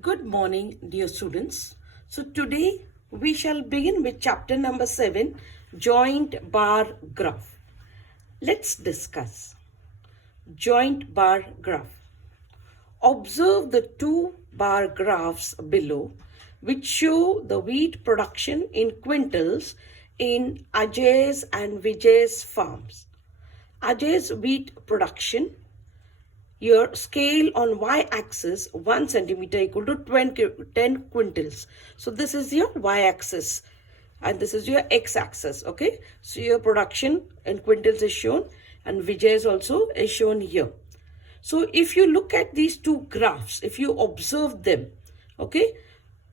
Good morning, dear students. So today we shall begin with chapter number 7, Joint Bar Graph. Let's discuss joint bar graph. Observe the two bar graphs below which show the wheat production in quintals in Ajay's and Vijay's farms. Ajay's wheat production, your scale on y-axis 1 centimeter equal to 10 quintals. So this is your y-axis and this is your x-axis. Okay, so your production in quintals is shown and Vijay's also is shown here. So if you look at these two graphs, if you observe them, okay,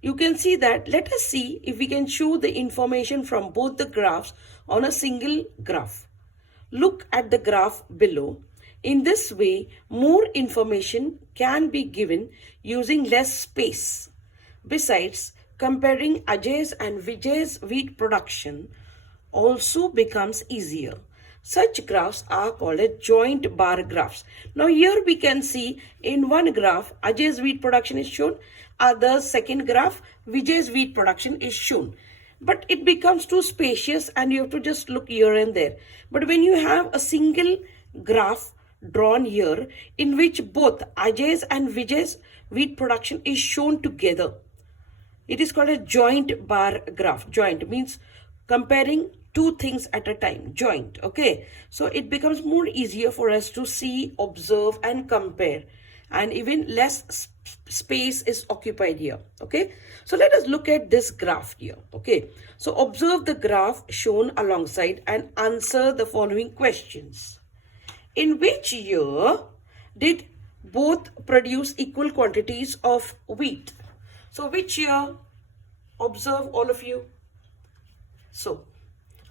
you can see that. Let us see if we can show the information from both the graphs on a single graph. Look at the graph below. In this way, more information can be given using less space. Besides, comparing Ajay's and Vijay's wheat production also becomes easier. Such graphs are called as joint bar graphs. Now here we can see in one graph Ajay's wheat production is shown, other second graph Vijay's wheat production is shown. But it becomes too spacious and you have to just look here and there. But when you have a single graph drawn here in which both Ajay's and Vijay's wheat production is shown together, it is called a joint bar graph. Joint means comparing two things at a time. Joint. Okay. So it becomes more easier for us to see, observe and compare. And even less space is occupied here. Okay. So let us look at this graph here. Okay. So observe the graph shown alongside and answer the following questions. In which year did both produce equal quantities of wheat? So which year? Observe all of you. So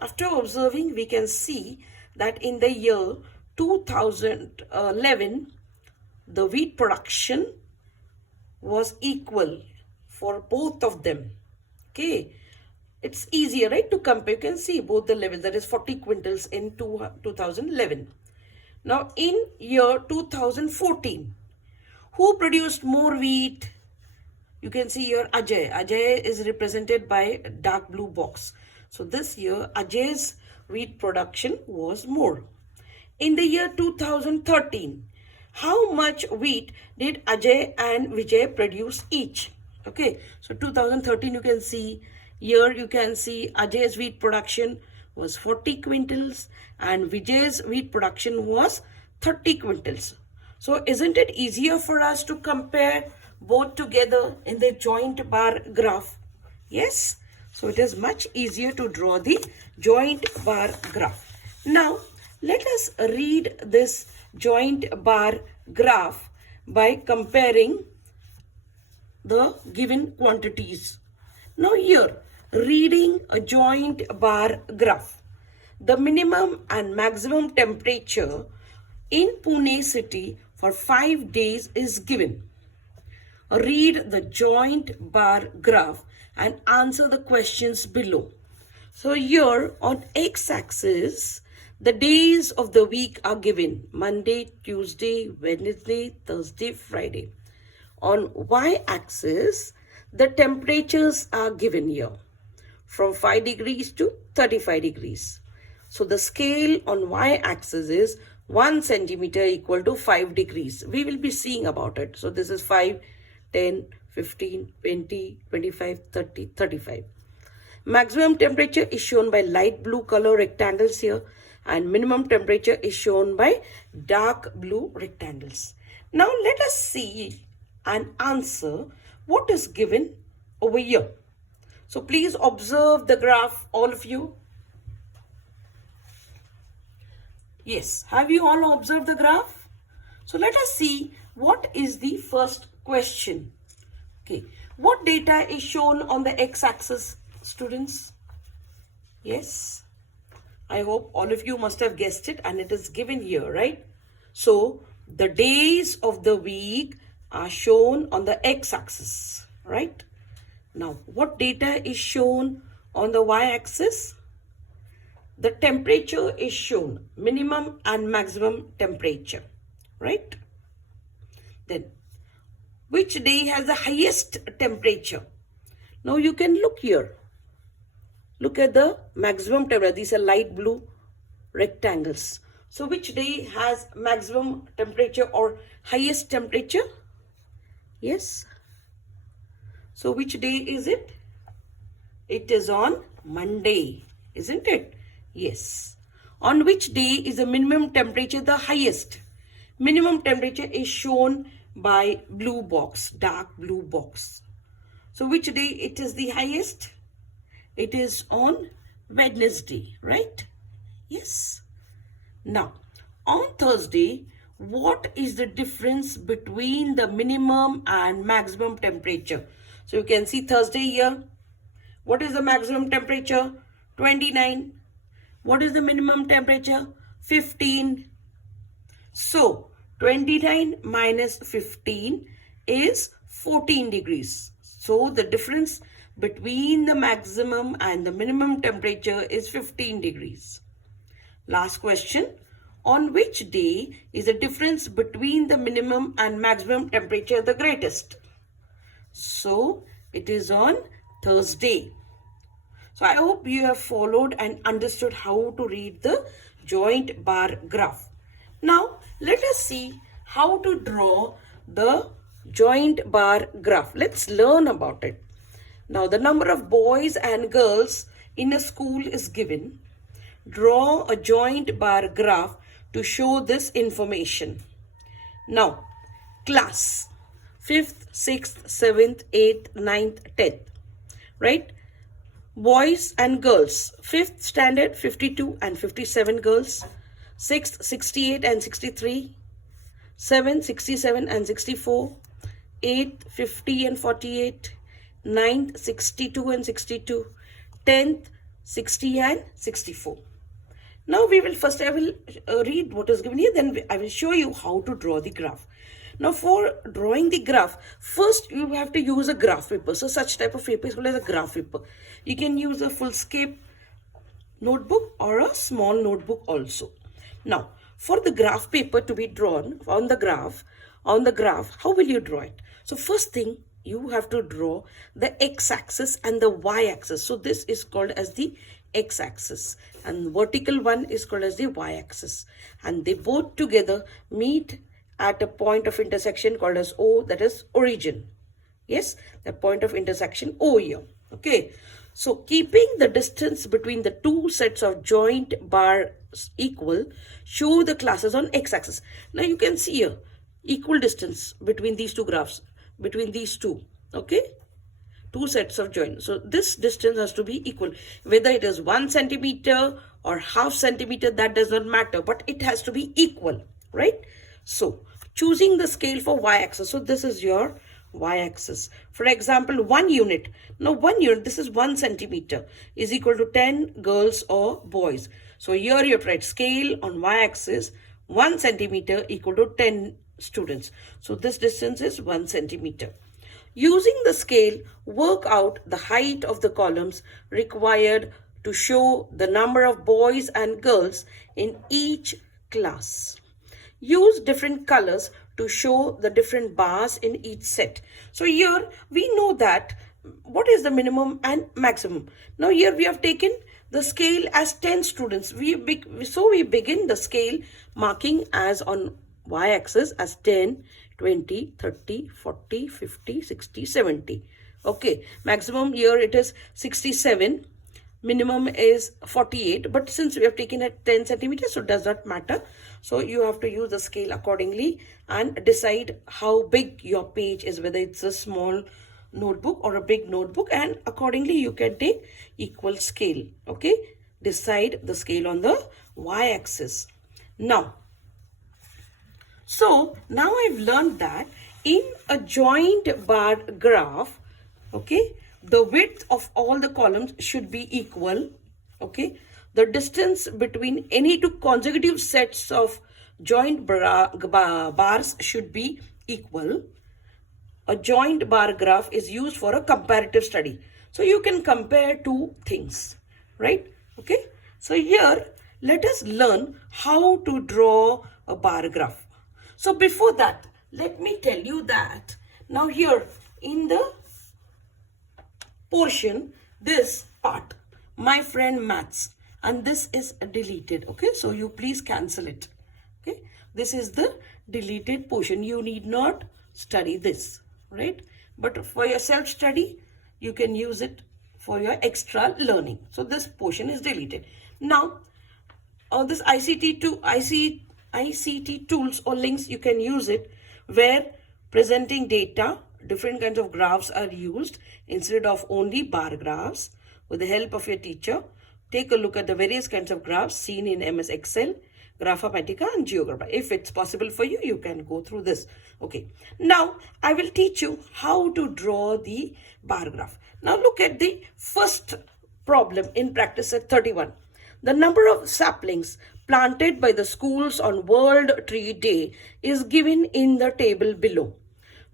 after observing, we can see that in the year 2011, the wheat production was equal for both of them. Okay. It's easier, right, to compare. You can see both the levels, that is 40 quintals in 2011. Now in year 2014, who produced more wheat? You can see here Ajay. Ajay is represented by a dark blue box. So this year Ajay's wheat production was more. In the year 2013, how much wheat did Ajay and Vijay produce each? Okay, so 2013 you can see, here you can see Ajay's wheat production was 40 quintals and Vijay's wheat production was 30 quintals. So isn't it easier for us to compare both together in the joint bar graph? Yes. So it is much easier to draw the joint bar graph. Now let us read this joint bar graph by comparing the given quantities. Now here, reading a joint bar graph, the minimum and maximum temperature in Pune city for 5 days is given. Read the joint bar graph and answer the questions below. So here on x-axis, the days of the week are given: Monday, Tuesday, Wednesday, Thursday, Friday. On y-axis, the temperatures are given here from 5 degrees to 35 degrees. So the scale on y-axis is 1 centimeter equal to 5 degrees. We will be seeing about it. So this is 5, 10, 15, 20, 25, 30, 35. Maximum temperature is shown by light blue color rectangles here and minimum temperature is shown by dark blue rectangles. Now let us see and answer what is given over here. So please observe the graph, all of you. Yes, have you all observed the graph? So let us see what is the first question. Okay, what data is shown on the x-axis, students? Yes, I hope all of you must have guessed it and it is given here, right? So the days of the week are shown on the x-axis, right? Now, what data is shown on the y-axis? The temperature is shown, minimum and maximum temperature, right? Then Which day has the highest temperature? Now you can look here. Look at the maximum temperature. These are light blue rectangles. So which day has maximum temperature or highest temperature? Yes. So which day is it? It is on Monday, isn't it? Yes. On which day is the minimum temperature the highest? Minimum temperature is shown by blue box, dark blue box. So which day it is the highest? It is on Wednesday, right? Yes. Now, on Thursday, what is the difference between the minimum and maximum temperature? So you can see Thursday here. What is the maximum temperature? 29. What is the minimum temperature? 15. So 29 minus 15 is 14 degrees. So the difference between the maximum and the minimum temperature is 15 degrees. Last question. On which day is the difference between the minimum and maximum temperature the greatest? So it is on Thursday. So I hope you have followed and understood how to read the joint bar graph. Now let us see how to draw the joint bar graph. Let's learn about it. Now the number of boys and girls in a school is given. Draw a joint bar graph to show this information. Now, class 5th, 6th, 7th, 8th, 9th, 10th, right? Boys and girls, 5th standard 52 and 57 girls, 6th 68 and 63, 7th 67 and 64, 8th 50 and 48, 9th 62 and 62, 10th 60 and 64. Now we will first, I will read what is given here, then I will show you how to draw the graph. Now for drawing the graph, first you have to use a graph paper. So such type of paper is called as a graph paper. You can use a Fullscape notebook or a small notebook also. Now for the graph paper to be drawn on the graph, how will you draw it? So first thing, you have to draw the x-axis and the y-axis. So this is called as the x-axis and vertical one is called as the y-axis, and they both together meet at a point of intersection called as O, that is origin. Yes, the point of intersection O here. Okay, so keeping the distance between the two sets of joint bars equal, show the classes on x-axis. Now you can see here equal distance between these two graphs, between these two. Okay, two sets of joint. So this distance has to be equal. Whether it is 1 centimeter or half centimeter, that does not matter, but it has to be equal, right? So choosing the scale for y-axis. So this is your y-axis. For example, 1 unit. Now 1 unit, this is 1 centimeter, is equal to 10 girls or boys. So here you have to write scale on y-axis, 1 centimeter equal to 10 students. So this distance is 1 centimeter. Using the scale, work out the height of the columns required to show the number of boys and girls in each class. Use different colors to show the different bars in each set. So here we know that what is the minimum and maximum. Now here we have taken the scale as 10 students. We begin the scale marking as on y-axis as 10, 20, 30, 40, 50, 60, 70. Okay, maximum here it is 67. Minimum is 48, but since we have taken at 10 centimeters, so it does not matter. So you have to use the scale accordingly and decide how big your page is, whether it's a small notebook or a big notebook, and accordingly you can take equal scale. Okay, decide the scale on the y-axis. Now I've learned that in a joint bar graph, okay, the width of all the columns should be equal. Okay, the distance between any two consecutive sets of joint bars should be equal. A joint bar graph is used for a comparative study. So you can compare two things, right? Okay, so here let us learn how to draw a bar graph. So before that, let me tell you that Now here in the portion, this part, my friend maths, and this is deleted. Okay, so you please cancel it. Okay, this is the deleted portion. You need not study this, right? But for your self study, you can use it for your extra learning. So this portion is deleted. Now this ICT tools or links, you can use it where presenting data, different kinds of graphs are used instead of only bar graphs. With the help of your teacher, take a look at the various kinds of graphs seen in MS Excel, Graphamatica and GeoGebra. If it's possible for you, you can go through this. Okay, now I will teach you how to draw the bar graph. Now look at the first problem in practice set 31. The number of saplings planted by the schools on World Tree Day is given in the table below.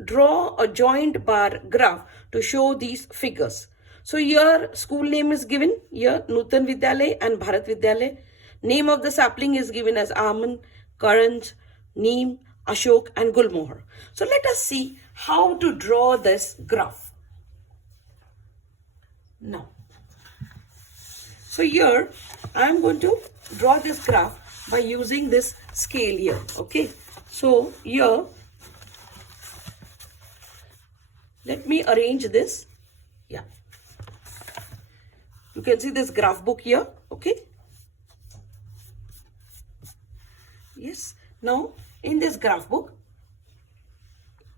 Draw a joint bar graph to show these figures. So here school name is given, here Nutan Vidyalay and Bharat Vidyalay. Name of the sapling is given as Almond, Karanj, Neem, Ashok and Gulmohar. So let us see how to draw this graph. Now, so here I am going to draw this graph by using this scale here. Okay, so here let me arrange this. Yeah, you can see this graph book here. Okay, yes. Now in this graph book,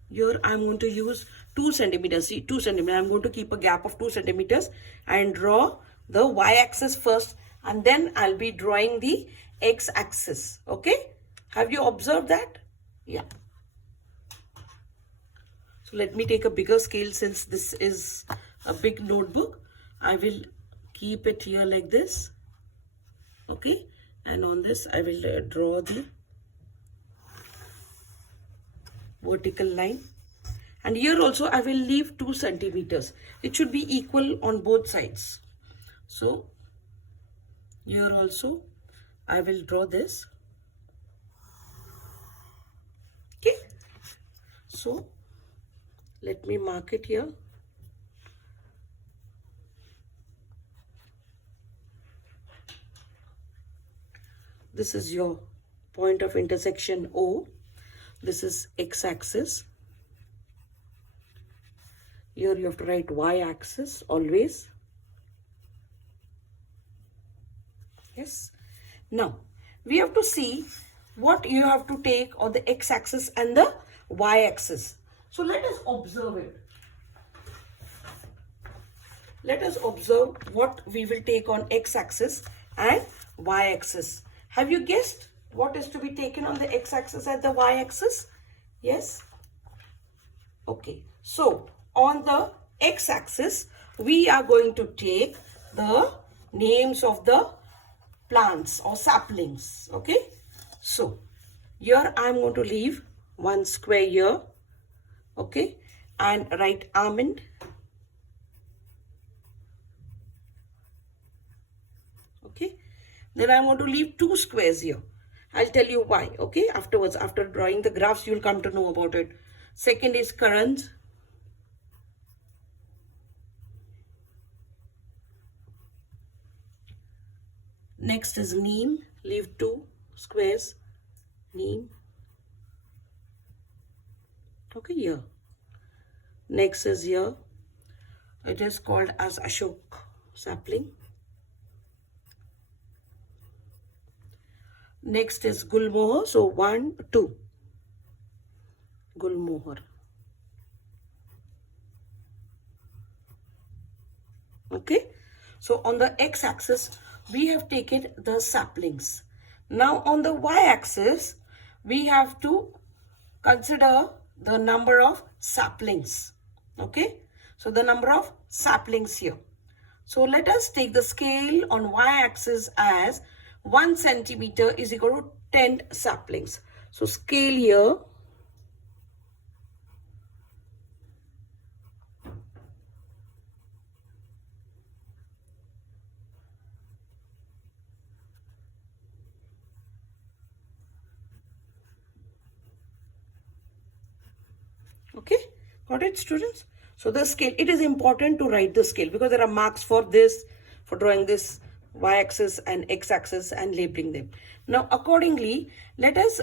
here I am going to use 2 centimeters. See, 2 centimeters. I am going to keep a gap of 2 centimeters and draw the y-axis first, and then I'll be drawing the x-axis. Okay, have you observed that? Yeah. So let me take a bigger scale since this is a big notebook. I will keep it here like this. Okay, and on this I will draw the vertical line, and here also I will leave 2 centimeters. It should be equal on both sides. So here also I will draw this. Okay, so let me mark it here. This is your point of intersection O. This is x-axis. Here you have to write y-axis always. Yes. Now we have to see what you have to take on the x-axis and the y-axis. So let us observe it. Let us observe what we will take on x-axis and y-axis. Have you guessed what is to be taken on the x-axis and the y-axis? Yes. Okay. So on the x-axis, we are going to take the names of the plants or saplings. Okay, so here I am going to leave 1 square here. Okay, and write almond. Okay, then I am going to leave 2 squares here. I'll tell you why. Okay, afterwards, after drawing the graphs, you'll come to know about it. Second is Karanj. Next is Neem, leave 2 squares, Neem. Okay, here. Next is here, it is called as Ashok sapling. Next is Gulmohar, so 1, 2, Gulmohar. Okay, so on the x-axis, we have taken the saplings. Now on the y-axis, we have to consider the number of saplings. Okay, so the number of saplings here. So let us take the scale on y-axis as 1 centimeter is equal to 10 saplings. So scale here. Okay, Got it, students? So the scale, it is important to write the scale because there are marks for this, for drawing this y-axis and x-axis and labeling them. Now accordingly, let us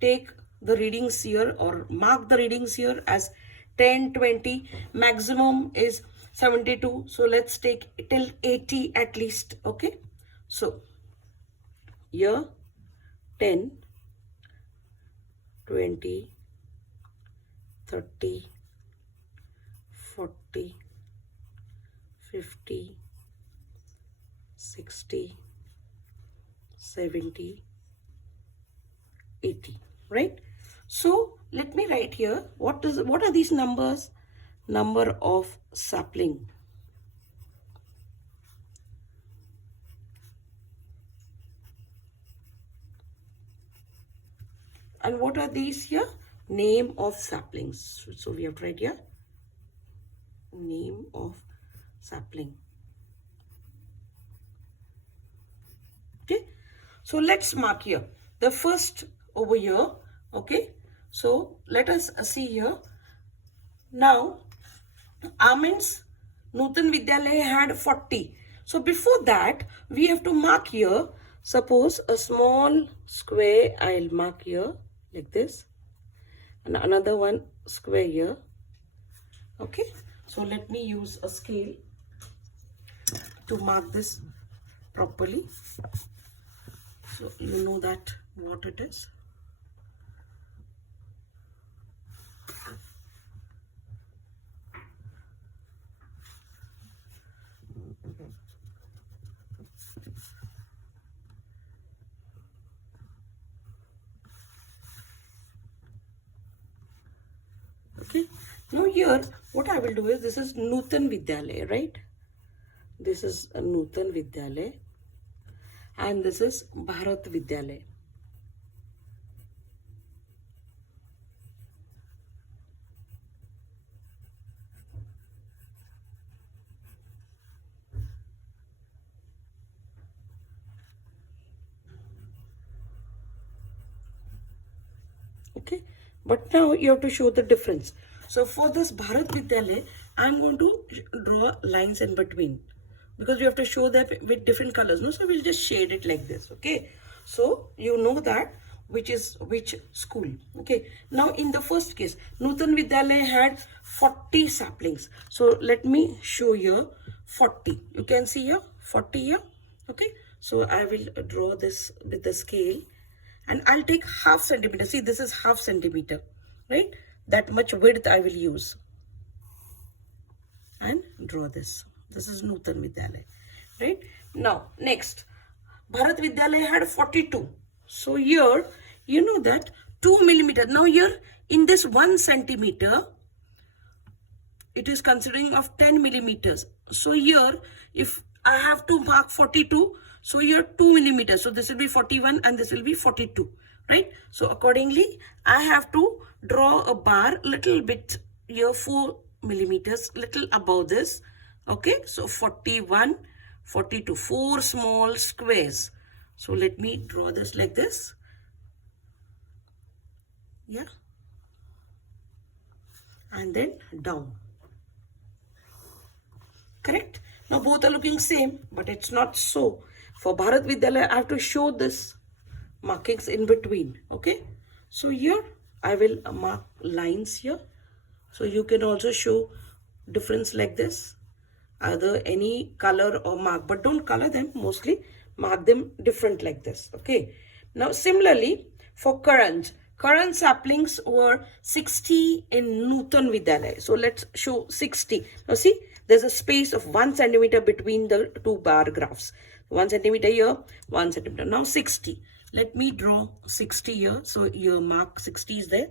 take the readings here or mark the readings here as 10, 20, maximum is 72. So let's take till 80 at least, okay? So here 10, 20, 30, 40, 50, 60, 70, 80, right? So let me write here, what are these numbers? Number of sapling. And what are these here? Name of saplings. So we have to write here, name of sapling. Okay, so let's mark here the first over here. Okay, so let us see here. Now almonds Nutan Vidyalaya had 40. So before that we have to mark here, suppose a small square I'll mark here like this, and another one square here. Okay, so let me use a scale to mark this properly, so you know that what it is. Okay, now here what I will do is, this is Nutan Vidyalaya, right? This is a Nutan Vidyalaya and this is Bharat Vidyalaya. Okay, but now you have to show the difference. So for this Bharat Vidyalaya, I'm going to draw lines in between because you have to show them with different colors. No, so we'll just shade it like this. Okay, so you know that which is which school. Okay, now in the first case, Nutan Vidyalaya had 40 saplings. So let me show here 40. You can see here 40 here. Okay, so I will draw this with the scale. And I'll take half centimeter. See, this is half centimeter, right? That much width I will use. And draw this. This is Nutan Vidyalaya, right? Now, next. Bharat Vidyalaya had 42. So here, you know that 2 millimeter. Now here, in this 1 centimeter, it is considering of 10 millimeters. So here, if I have to mark 42, so here 2 millimeters. So this will be 41 and this will be 42, right? So accordingly, I have to draw a bar little bit here, 4 millimeters, little above this. Okay, so 41, 42, 4 small squares. So let me draw this like this. Yeah. And then down. Correct? Now both are looking same, but it's not so. For Bharat Vidyalaya, I have to show this markings in between. Okay? So here, I will mark lines here. So you can also show difference like this. Either any color or mark, but don't color them mostly. Mark them different like this. Okay? Now similarly, for Karan saplings were 60 in Nutan Vidyalaya. So let's show 60. Now see, there's a space of 1 centimeter between the two bar graphs. 1 centimeter here, 1 centimeter. Now 60. Let me draw 60 here. So your mark 60 is there.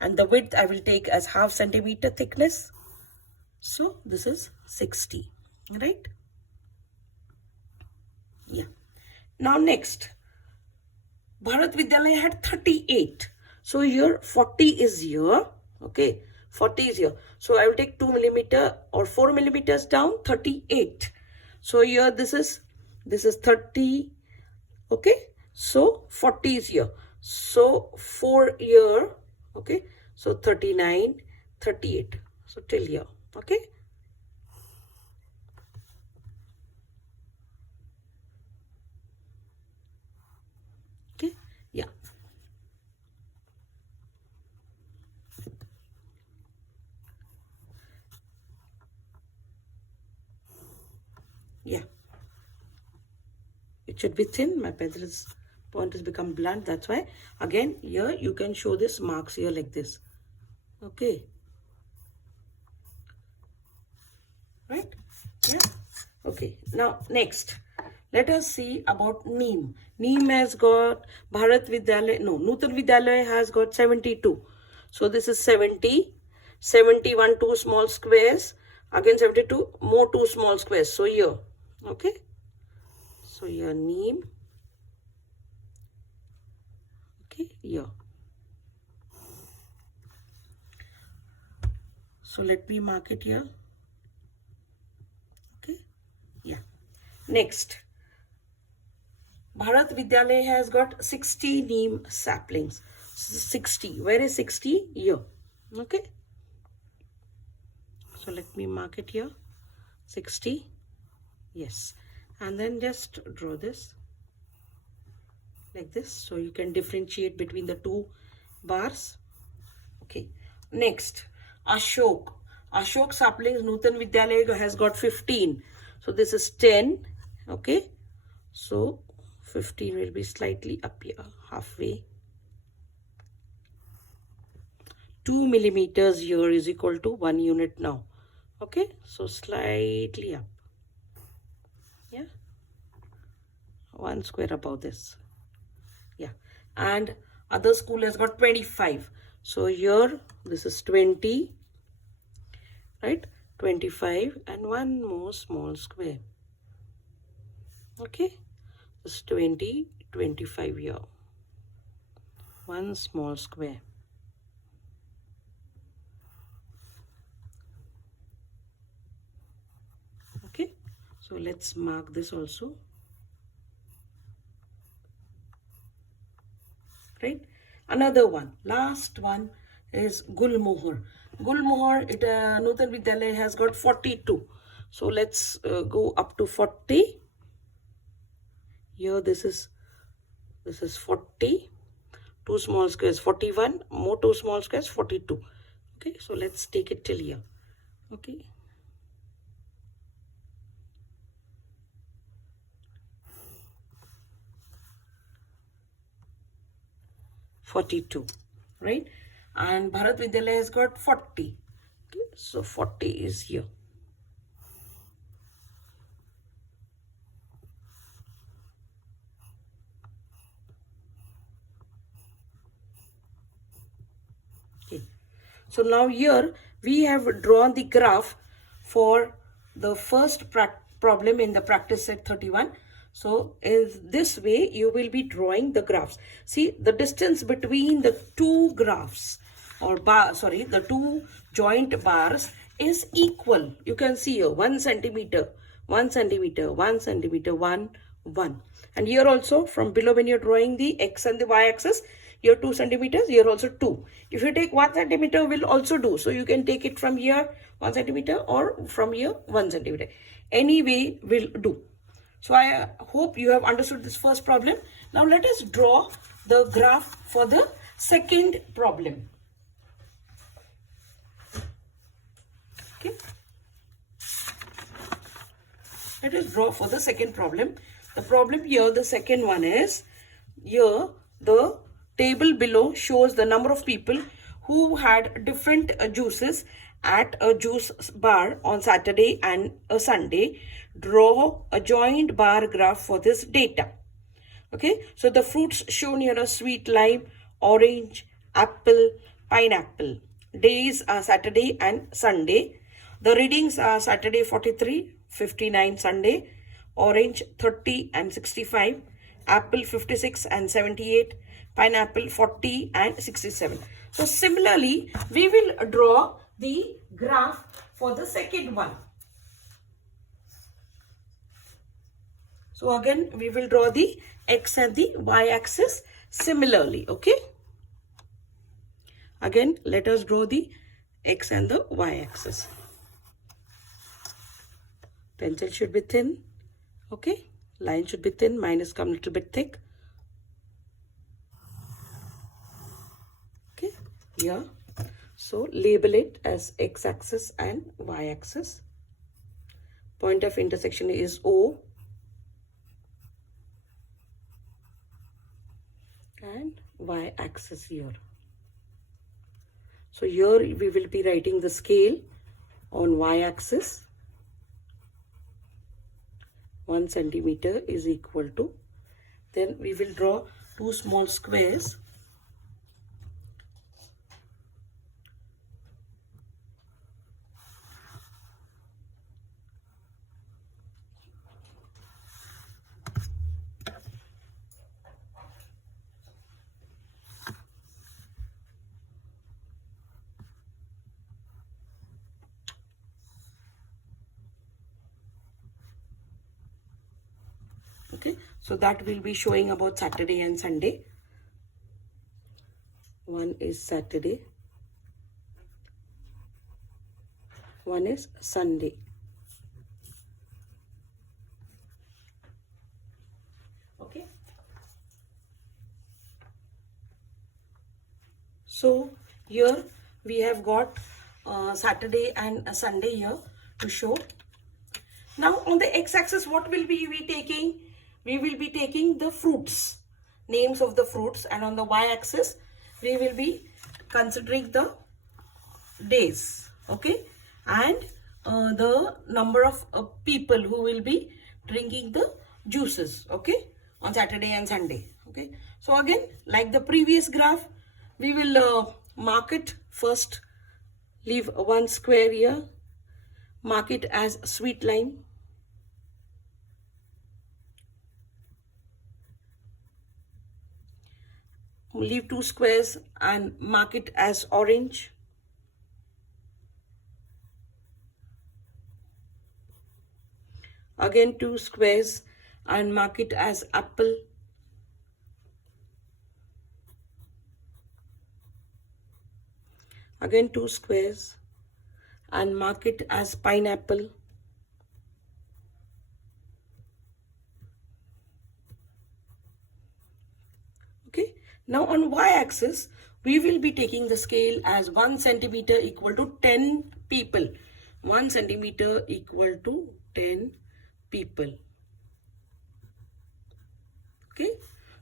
And the width I will take as half centimeter thickness. So this is 60, right? Yeah. Now next, Bharat Vidyalaya had 38. So here 40 is here. Okay, 40 is here. So I will take 2 millimeter or 4 millimeters down, 38. So here this is 30. Okay, so 40 is here. So 4 here. Okay, so 39 38. So till here. Okay. Okay. Yeah. Yeah. It should be thin. My pencil is point has become blunt. That's why again here you can show this marks here like this. Okay. Right? Yeah. Okay. Now next, let us see about NEEM. NEEM has got Bharat Vidyalaya. No, Nutan Vidyalaya has got 72. So this is 70. 71 two small squares. Again 72 more two small squares. So here. Okay. So here NEEM. Okay. Here. So let me mark it here. Okay. Yeah. Next. Bharat Vidyalaya has got 60 neem saplings. 60. Where is 60? Here. Okay. So let me mark it here. 60. Yes. And then just draw this like this. So you can differentiate between the two bars. Okay. Next. Ashok. Ashok saplings Nutan Vidyalaya has got 15. So this is 10. Okay. So 15 will be slightly up here, halfway. 2 millimeters here is equal to 1 unit now. Okay, so slightly up. Yeah, 1 square above this. Yeah, and other school has got 25. So here this is 20, right? 25 and one more small square. Okay. 20, 25 here. One small square. Okay. So let's mark this also. Right. Another one. Last one is Gulmohar. Gulmohar, Nutan Vidyalaya has got 42. So let's go up to 40. Here this is 40. Two small squares 41, more two small squares 42. Okay, so let's take it till here. Okay. $42, right? And Bharat Vidyalaya has got 40. Okay, so 40 is here. So now here we have drawn the graph for the first problem in the practice set 31. So in this way you will be drawing the graphs. See the distance between the two graphs or the two joint bars is equal. You can see here 1 centimeter, 1 centimeter, 1 centimeter, 1, 1. And here also from below when you're drawing the x and the y axis, here 2 centimeters, here also 2. If you take 1 centimeter will also do. So you can take it from here 1 centimeter or from here 1 centimeter. Any way will do. So I hope you have understood this first problem. Now let us draw the graph for the second problem. Okay. Let us draw for the second problem. The problem here, the second one is, here the table below shows the number of people who had different juices at a juice bar on Saturday and a Sunday. Draw a joint bar graph for this data. Okay, so the fruits shown here are sweet lime, orange, apple, pineapple. Days are Saturday and Sunday. The readings are Saturday 43, 59 Sunday, orange 30 and 65, apple 56 and 78, pineapple 40 and 67. So similarly, we will draw the graph for the second one. So again, we will draw the x and the y axis similarly. Okay. Again, let us draw the x and the y axis. Pencil should be thin. Okay, line should be thin, mine is come a little bit thick. Okay, here. So label it as x-axis and y-axis. Point of intersection is O. And y-axis here. So here we will be writing the scale on y-axis. 1 centimeter is equal to, then we will draw two small squares. Okay, so that will be showing about Saturday and Sunday. One is Saturday, one is Sunday. Okay, so here we have got Saturday and Sunday here to show. Now on the x-axis, what will we be taking? We will be taking the fruits, names of the fruits, and on the y-axis we will be considering the days, okay, and the number of people who will be drinking the juices, okay, on Saturday and Sunday. Okay, so again, like the previous graph, we will mark it first, leave one square here, mark it as sweet lime. Leave two squares and mark it as orange. Again two squares and mark it as apple. Again two squares and mark it as pineapple. Okay. Now on y-axis, we will be taking the scale as 1 centimeter equal to 10 people. 1 centimeter equal to 10 people. Okay.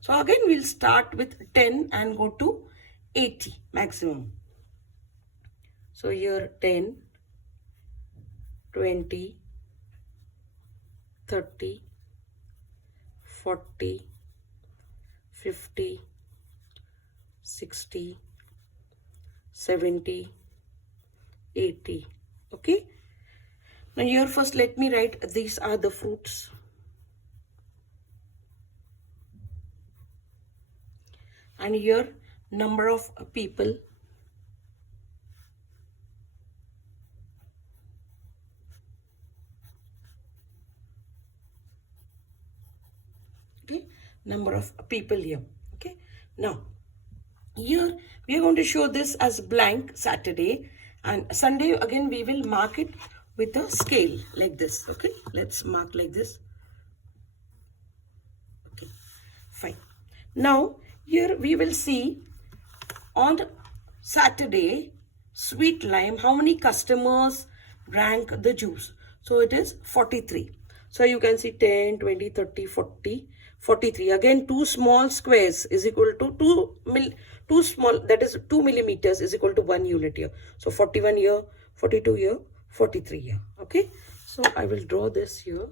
So again, we'll start with 10 and go to 80 maximum. So here 10, 20, 30, 40, 50, 60, 70, 80. Okay. Now here first let me write these are the fruits. And here number of people. Okay, number of people here. Okay, now here we are going to show this as blank Saturday, and Sunday again we will mark it with a scale like this. Okay, let's mark like this. Okay, fine. Now here we will see on Saturday sweet lime how many customers drank the juice. So it is 43. So you can see 10, 20, 30, 40, 43. Again, two small squares is equal to 2 small, that is 2 millimeters is equal to 1 unit here. So 41 here, 42 here, 43 here. Okay. So I will draw this here.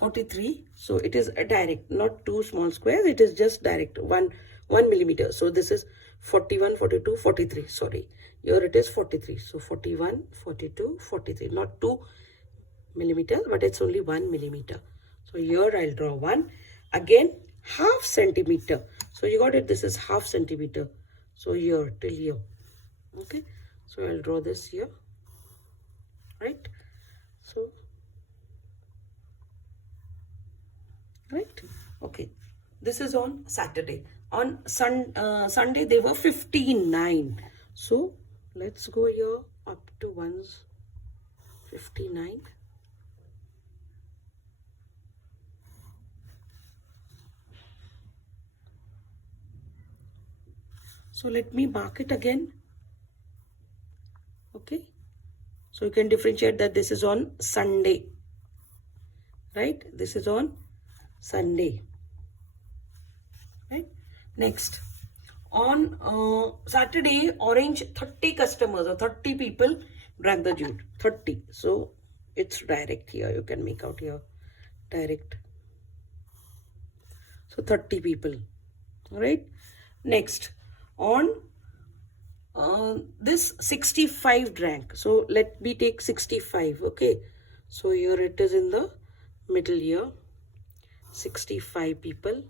.43. So it is a direct, not two small squares. It is just direct, 1 millimeter. So this is 41, 42, 43. Sorry, here it is 43. So 41, 42, 43. Not 2 millimeters, but it's only 1 millimeter. So here I'll draw 1. Again, half centimeter. So you got it. This is half centimeter. So here till here. Okay. So I'll draw this here. Right. So. Right, Okay, this is on Saturday. On Sunday they were 59. So let's go here up to 159. So let me mark it again. Okay, so you can differentiate that this is on Sunday, right? This is on Sunday, right? Next, on Saturday, Orange 30 customers or 30 people drank the juice. 30. So it's direct here. You can make out here direct. So 30 people. All right. Next, on this 65 drank. So let me take 65. Okay. So here it is in the middle here. 65 people.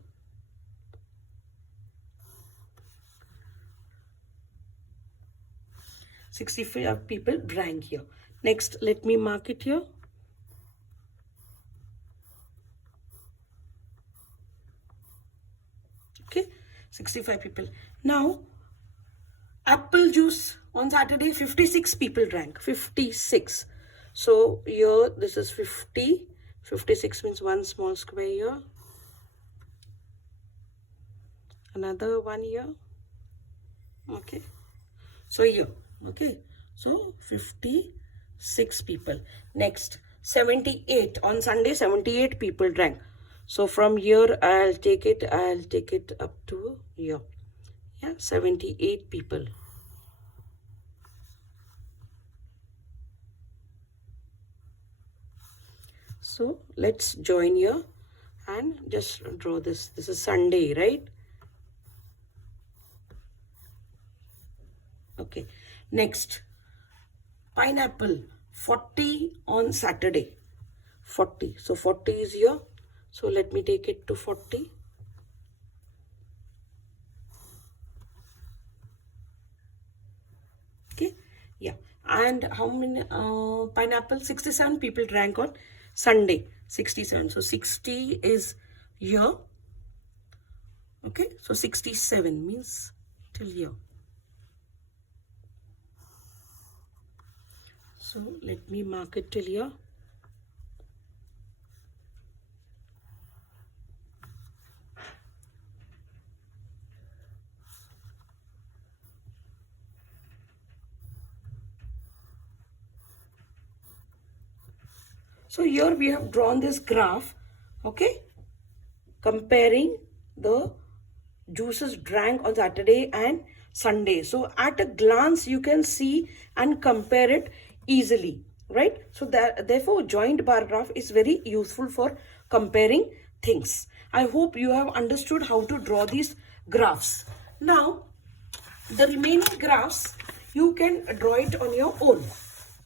People drank here. Next, let me mark it here. Okay, 65 people. Now, apple juice on Saturday, 56 people drank. 56. So here, this is 50. 56 means one small square here. Another one here. Okay. So here. Okay, so 56 people. Next, 78 on Sunday, 78 people drank. So from here I'll take it up to here. Yeah, 78 people. So let's join here and just draw this. This is Sunday, right? Okay. Next, pineapple 40 on Saturday. 40. So 40 is here. So let me take it to 40. Okay. Yeah. And how many pineapple? 67 people drank on Sunday. 67. So 60 is here. Okay. So 67 means till here. So let me mark it till here. So here we have drawn this graph, okay, comparing the juices drank on Saturday and Sunday. So at a glance you can see and compare it easily, right? So therefore joint bar graph is very useful for comparing things. I hope you have understood how to draw these graphs. Now the remaining graphs you can draw it on your own.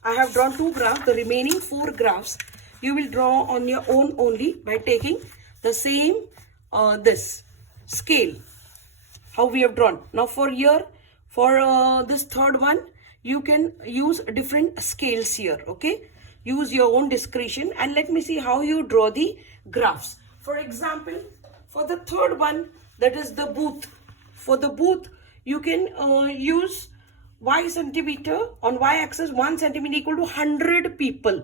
I have drawn 2 graphs. The remaining 4 graphs you will draw on your own only by taking the same this scale how we have drawn. Now for here, for this third one, you can use different scales here. Okay, use your own discretion and let me see how you draw the graphs. For example, for the third one, that is the booth. For the booth, you can use y centimeter on y-axis. 1 centimeter equal to 100 people.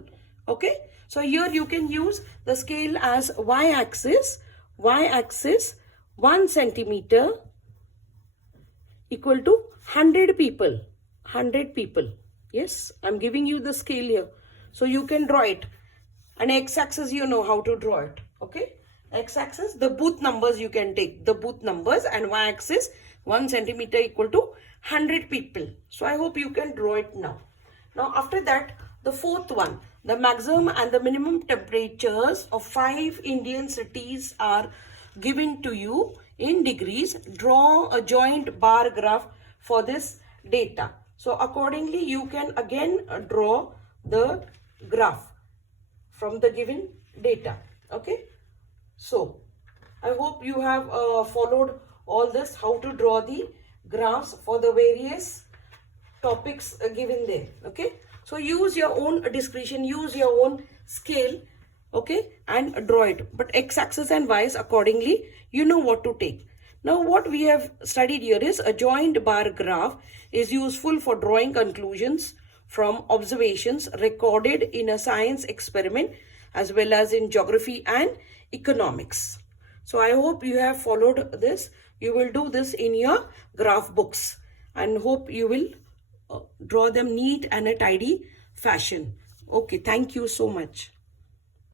Okay, so here you can use the scale as y-axis 1 centimeter equal to 100 people. 100 people. Yes, I'm giving you the scale here. So you can draw it. And x-axis, you know how to draw it. Okay, x-axis, the booth numbers you can take. The booth numbers, and y-axis 1 centimeter equal to 100 people. So I hope you can draw it now. Now after that, the fourth one, the maximum and the minimum temperatures of 5 Indian cities are given to you in degrees. Draw a joint bar graph for this data. So accordingly, you can again draw the graph from the given data. Okay, so I hope you have followed all this, how to draw the graphs for the various topics given there. Okay, so use your own discretion, use your own scale okay, and draw it. But x-axis and y accordingly, you know what to take. Now what we have studied here is a joint bar graph is useful for drawing conclusions from observations recorded in a science experiment as well as in geography and economics. So I hope you have followed this. You will do this in your graph books and hope you will draw them neat and a tidy fashion. Okay, thank you so much.